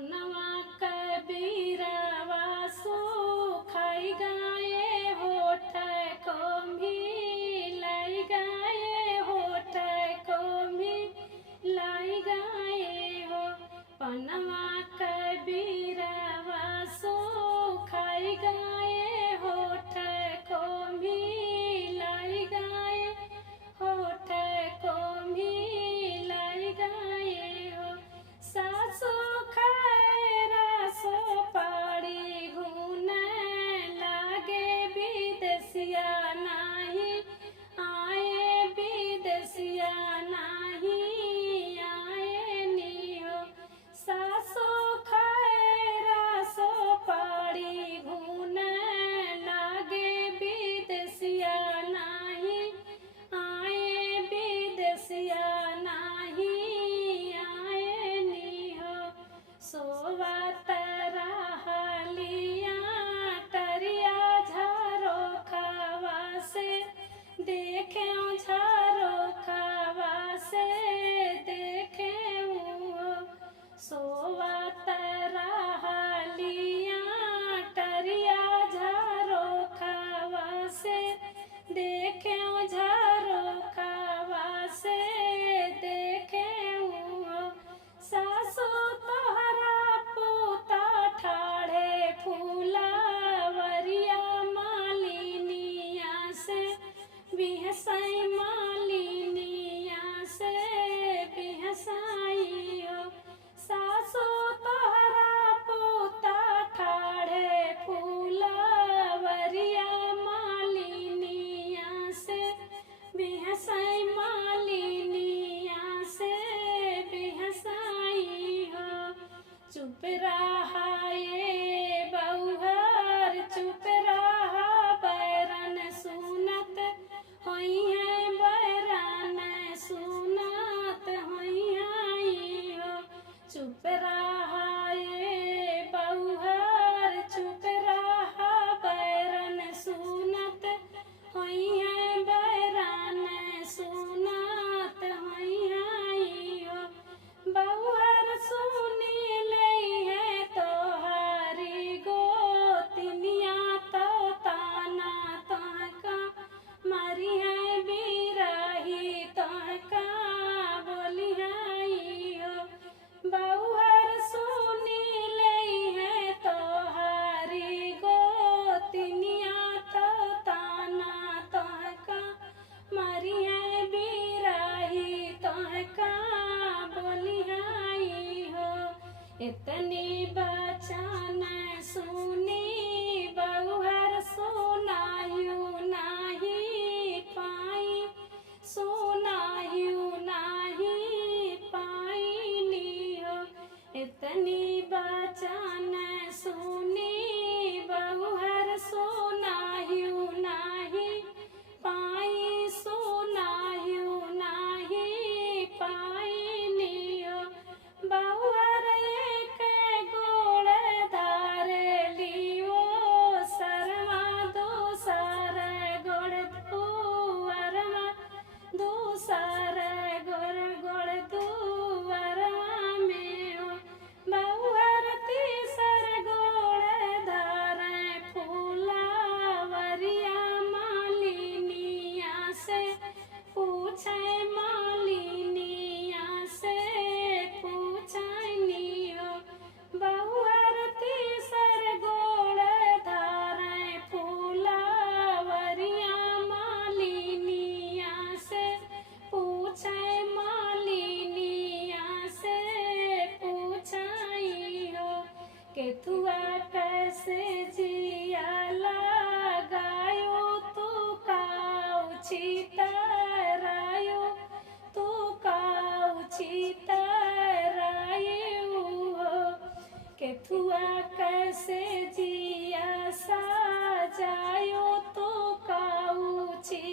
पनवा कबीरवा सुखाई गाये होठ को मिलाई गाये होठ को मिलाई गाये हो। पनवा कबीरवा सुखाई गाये होठ को मिलाई गाये होठ को मिलाई गाये हो। सासु पाड़ी घूने लागे विदेशिया नाही आए विदेशिया नाही आए नी हो। सासु खैरा सो पाड़ी घूने लागे विदेशिया नाही आए विदेशिया नाही आए नी हो। सोवा देखे झारो खावा से देखे सोवा तरहलिया टरिया झारो खावा से देखे झारो खावा से देखे सासु तोहरा पोता ठाढ़े फूलावरिया मालिनिया से बिहसाई मालिनिया से बिहसाई हो। सासु तोहरा पोता ठाढ़े फूलावरिया मालिनिया से बिहसाई मालिनिया से बिहसाई हो। चुप रहा ये बउहर चुप रहा बैरन सुनत होई है बैरान सुनात होई आई हो। चुप रहा ये बउहर चुप रहा बैरन सुनत होई है बैरान सुनात होई आई हो। बउहर सुनी लई है तोहारी गोतिनिया तो ताना तोहका मारी है बिराही तोहका बोली आई हो। बउहर सुनी लई है तोहारी गोतिनिया तो ताना तोहका मारी है बिराही तोहका बोली आई हो। इतनी बचन सुनी बउहर सुनायु नाही पाई सुनायु नाही पाई नी हो। इतनी बचन सुनी बउहर सुनायु नाही पाई सुनायु नाही पाई नी हो। बउहर एक गोड़ धारे लियो सरवा दूसर गोड़ दुअरवा दूसर गोड़ दुअरवा में हो। बउहर तीसर गोड़ धारे फूलावरिया मालिनिया से पूछे मालिनिया से पूछनी हो। बउहर तीसर गोड़ धारे फूलावरिया मालिनिया से पूछे मालिनिया से पूछाई हो। केथुआ कैसे जिया लगायो तू काउची तरायो तू काउची तरायो हो। केथुआ कैसे जिया साजायो तू काउची